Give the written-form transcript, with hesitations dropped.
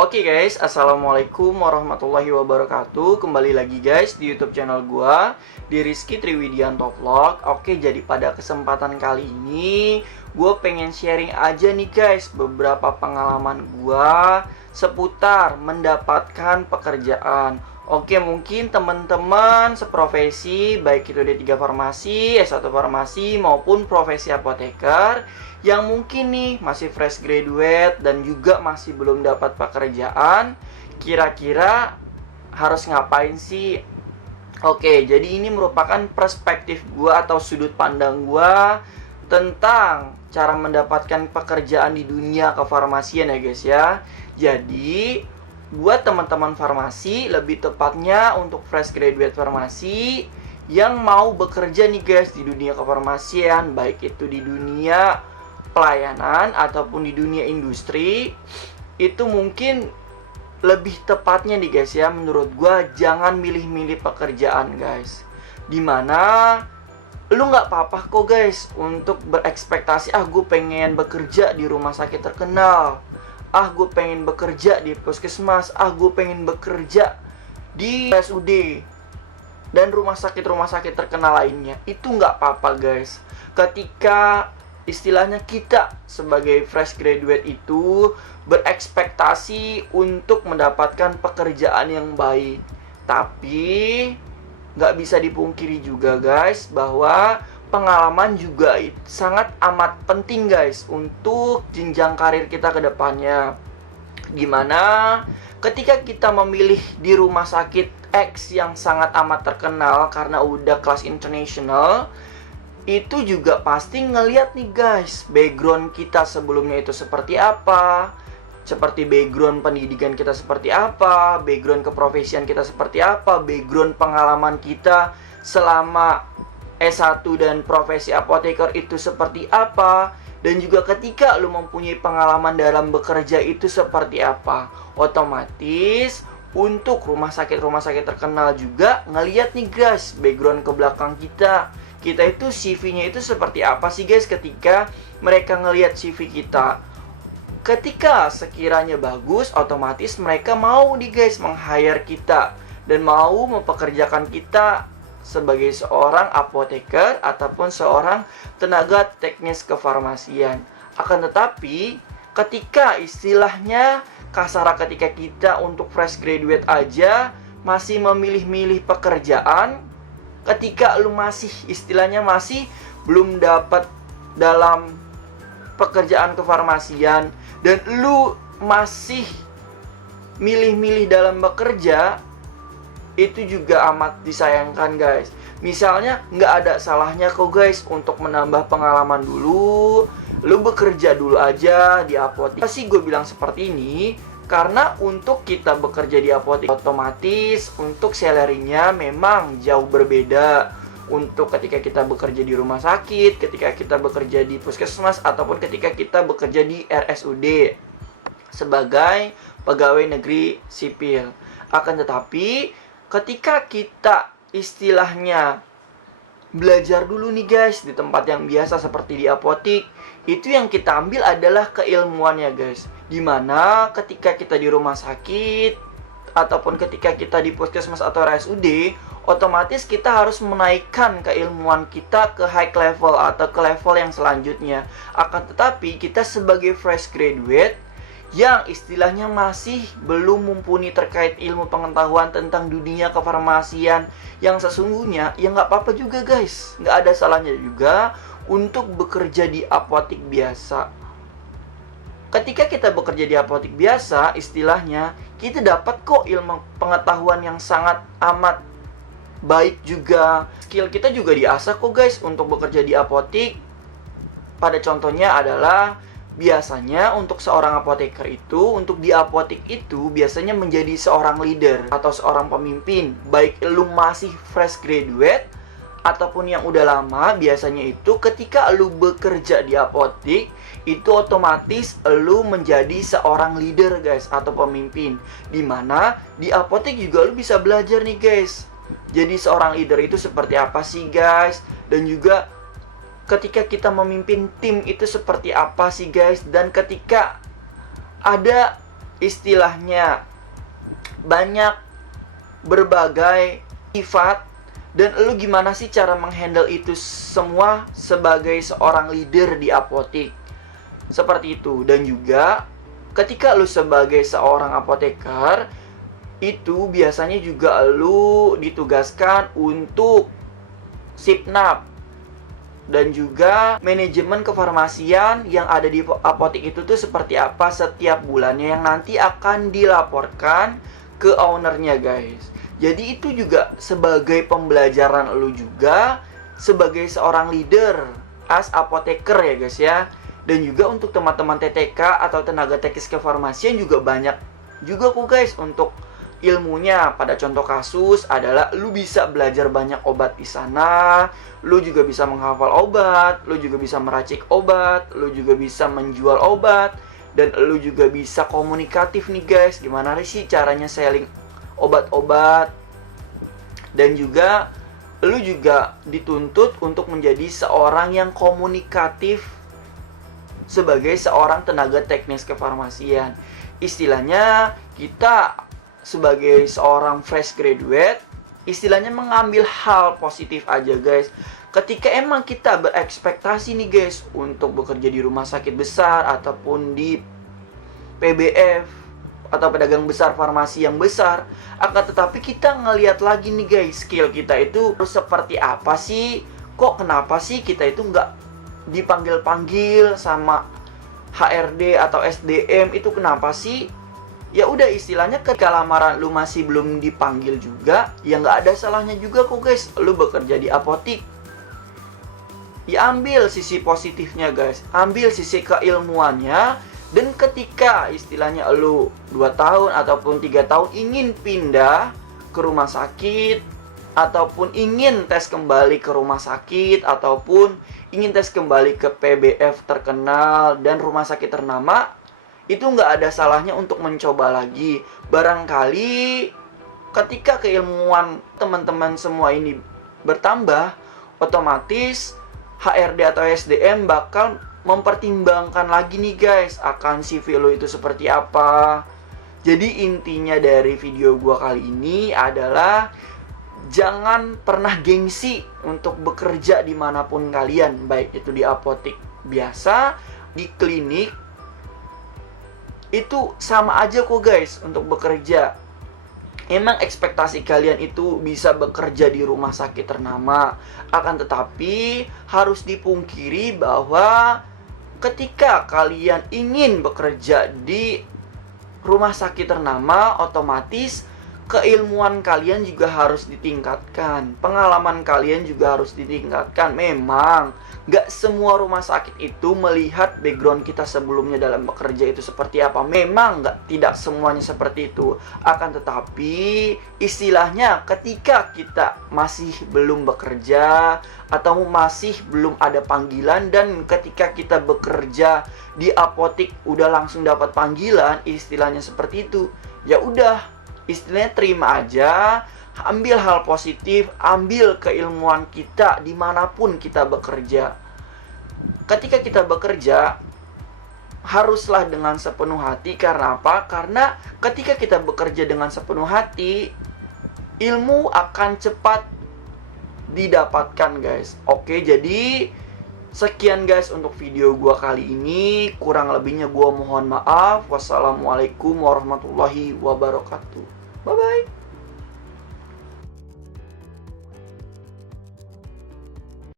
Oke guys, assalamualaikum warahmatullahi wabarakatuh. Kembali lagi guys di YouTube channel gua, di Rizky Triwidianto Vlog. Oke, jadi pada kesempatan kali ini gue pengen sharing aja nih guys beberapa pengalaman gua seputar mendapatkan pekerjaan. Oke, mungkin teman-teman seprofesi, baik itu D3 Farmasi, S1 Farmasi maupun profesi apoteker yang mungkin nih masih fresh graduate dan juga masih belum dapat pekerjaan, kira-kira harus ngapain sih? Oke, jadi ini merupakan perspektif gua atau sudut pandang gua tentang cara mendapatkan pekerjaan di dunia kefarmasian ya guys ya. Jadi buat teman-teman farmasi, lebih tepatnya untuk fresh graduate farmasi yang mau bekerja nih guys di dunia kefarmasian, baik itu di dunia pelayanan ataupun di dunia industri, itu mungkin lebih tepatnya nih guys ya, menurut gua jangan milih-milih pekerjaan guys, dimana lu nggak apa-apa kok guys untuk berekspektasi, gue pengen bekerja di rumah sakit terkenal, gue pengen bekerja di puskesmas, gue pengen bekerja di RSUD dan rumah sakit terkenal lainnya. Itu nggak apa-apa guys, ketika istilahnya kita sebagai fresh graduate itu berekspektasi untuk mendapatkan pekerjaan yang baik. Tapi nggak bisa dipungkiri juga guys bahwa pengalaman juga sangat amat penting guys untuk jenjang karir kita ke depannya. Gimana ketika kita memilih di rumah sakit X yang sangat amat terkenal karena udah kelas international, itu juga pasti ngeliat nih guys background kita sebelumnya itu seperti apa, seperti background pendidikan kita seperti apa, background keprofesian kita seperti apa, background pengalaman kita selama S1 dan profesi apoteker itu seperti apa, dan juga ketika lu mempunyai pengalaman dalam bekerja itu seperti apa. Otomatis untuk rumah sakit terkenal juga ngeliat nih guys background ke belakang kita itu CV-nya itu seperti apa sih guys. Ketika mereka ngelihat CV kita, ketika sekiranya bagus, otomatis mereka mau nih guys meng-hire kita dan mau mempekerjakan kita sebagai seorang apoteker ataupun seorang tenaga teknis kefarmasian. Akan tetapi ketika istilahnya kasar, ketika kita untuk fresh graduate aja masih memilih-milih pekerjaan, ketika lu masih istilahnya masih belum dapat dalam pekerjaan kefarmasian dan lu masih milih-milih dalam bekerja, itu juga amat disayangkan guys. Misalnya nggak ada salahnya kok guys untuk menambah pengalaman dulu, lu bekerja dulu aja di apotek. Pasti gue bilang seperti ini karena untuk kita bekerja di apotek otomatis untuk salary-nya memang jauh berbeda. Untuk ketika kita bekerja di rumah sakit, ketika kita bekerja di puskesmas, ataupun ketika kita bekerja di RSUD sebagai pegawai negeri sipil. Akan tetapi ketika kita istilahnya belajar dulu nih guys di tempat yang biasa seperti di apotik, itu yang kita ambil adalah keilmuannya guys. Dimana ketika kita di rumah sakit ataupun ketika kita di puskesmas atau RSUD, otomatis kita harus menaikkan keilmuan kita ke high level atau ke level yang selanjutnya. Akan tetapi kita sebagai fresh graduate yang istilahnya masih belum mumpuni terkait ilmu pengetahuan tentang dunia kefarmasian yang sesungguhnya, ya nggak apa-apa juga guys, nggak ada salahnya juga untuk bekerja di apotik biasa. Ketika kita bekerja di apotik biasa, istilahnya kita dapat kok ilmu pengetahuan yang sangat amat baik juga. Skill kita juga diasah kok guys untuk bekerja di apotik. Pada contohnya adalah biasanya untuk seorang apoteker itu, untuk di apotik itu biasanya menjadi seorang leader atau seorang pemimpin. Baik lu masih fresh graduate ataupun yang udah lama, biasanya itu ketika lu bekerja di apotik itu otomatis lu menjadi seorang leader guys atau pemimpin. Dimana di apotik juga lu bisa belajar nih guys, jadi seorang leader itu seperti apa sih guys, dan juga ketika kita memimpin tim itu seperti apa sih guys, dan ketika ada istilahnya banyak berbagai sifat, dan lu gimana sih cara menghandle itu semua sebagai seorang leader di apotek. Seperti itu. Dan juga ketika lu sebagai seorang apoteker, itu biasanya juga lu ditugaskan untuk sipnap dan juga manajemen kefarmasian yang ada di apotek itu tuh seperti apa setiap bulannya, yang nanti akan dilaporkan ke ownernya, guys. Jadi itu juga sebagai pembelajaran lu juga sebagai seorang leader as apoteker ya, guys ya. Dan juga untuk teman-teman TTK atau tenaga teknis kefarmasian juga banyak juga kok, guys, untuk ilmunya. Pada contoh kasus adalah lu bisa belajar banyak obat di sana, lu juga bisa menghafal obat, lu juga bisa meracik obat, lu juga bisa menjual obat, dan lu juga bisa komunikatif nih, guys. Gimana sih caranya selling obat-obat. Dan juga lu juga dituntut untuk menjadi seorang yang komunikatif sebagai seorang tenaga teknis kefarmasian. Istilahnya kita sebagai seorang fresh graduate, istilahnya mengambil hal positif aja, guys. Ketika emang kita berekspektasi nih, guys, untuk bekerja di rumah sakit besar ataupun di PBF atau pedagang besar farmasi yang besar, akan tetapi kita ngelihat lagi nih, guys, skill kita itu seperti apa sih? Kok kenapa sih kita itu nggak dipanggil-panggil sama HRD atau SDM? Itu kenapa sih? Ya udah, istilahnya ketika lamaran lu masih belum dipanggil juga, ya nggak ada salahnya juga kok, guys, lu bekerja di apotek. Ya ambil sisi positifnya, guys, ambil sisi keilmuannya. Dan ketika istilahnya lu 2 tahun ataupun 3 tahun ingin pindah ke rumah sakit, ataupun ingin tes kembali ke rumah sakit, ataupun ingin tes kembali ke PBF terkenal dan rumah sakit ternama, itu nggak ada salahnya untuk mencoba lagi. Barangkali ketika keilmuan teman-teman semua ini bertambah, otomatis HRD atau SDM bakal mempertimbangkan lagi nih, guys, akan CV lo itu seperti apa. Jadi intinya dari video gua kali ini adalah jangan pernah gengsi untuk bekerja dimanapun kalian, baik itu di apotek biasa, di klinik, itu sama aja kok, guys, untuk bekerja. Emang ekspektasi kalian itu bisa bekerja di rumah sakit ternama, akan tetapi harus dipungkiri bahwa ketika kalian ingin bekerja di rumah sakit ternama, otomatis keilmuan kalian juga harus ditingkatkan, pengalaman kalian juga harus ditingkatkan. Memang gak semua rumah sakit itu melihat background kita sebelumnya dalam bekerja itu seperti apa. Memang tidak semuanya seperti itu. Akan tetapi istilahnya ketika kita masih belum bekerja atau masih belum ada panggilan, dan ketika kita bekerja di apotek udah langsung dapat panggilan, istilahnya seperti itu, ya udah, istilahnya terima aja, ambil hal positif, ambil keilmuan kita dimanapun kita bekerja. Ketika kita bekerja, haruslah dengan sepenuh hati. Karena apa? Karena ketika kita bekerja dengan sepenuh hati, ilmu akan cepat didapatkan, guys. Oke, jadi sekian, guys, untuk video gua kali ini. Kurang lebihnya gua mohon maaf. Wassalamualaikum warahmatullahi wabarakatuh. Bye-bye.